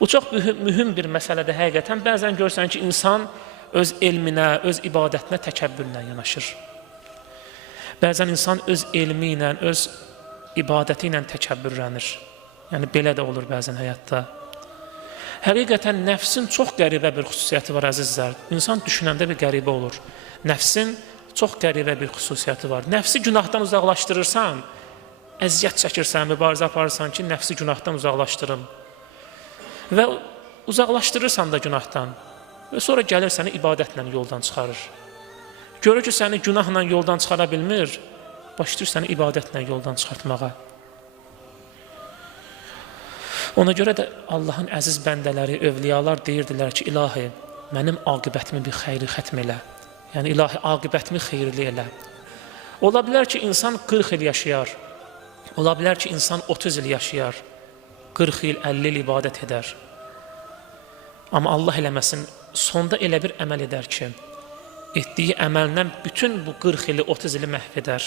Bu çox mühüm bir məsələdir həqiqətən. Bəzən görsən ki, insan öz elminə, öz ibadətinə təkəbbürlə yanaşır. Bəzən insan öz elmi ilə, öz ibadəti ilə təkəbbürlənir. Yəni, belə də olur bəzən həyatda. Həqiqətən nəfsin çox qəribə bir xüsusiyyəti var, əzizlər. İnsan düşünəndə bir qəribə olur. Nəfsin çox qəribə bir xüsusiyyəti var. Nəfsi günahdan uzaqlaşdırırsan, əziyyət çəkirsən, mübarizə aparırsan ki, nəfsi günahdan uzaqlaşdırım. Və uzaqlaşdırırsan da günahdan. Və sonra gəlir səni ibadətlə yoldan çıxarır. Görür ki, səni günahla yoldan çıxara bilmir, başlayır səni ibadətlə yoldan çıxartmağa. Ona görə də Allahın əziz bəndələri, övliyalar deyirdilər ki, ilahi, mənim aqibətimi bir xeyri xətm elə. Yəni, ilahi, aqibətimi xeyirli elə. Ola bilər ki, insan 40 il yaşayar. Ola bilər ki, insan 30 il yaşayar. 40 il, 50 il ibadət edər. Amma Allah eləməsin, sonda elə bir əməl edər ki, etdiyi əməldən bütün bu 40 ili, 30 ili məhv edər.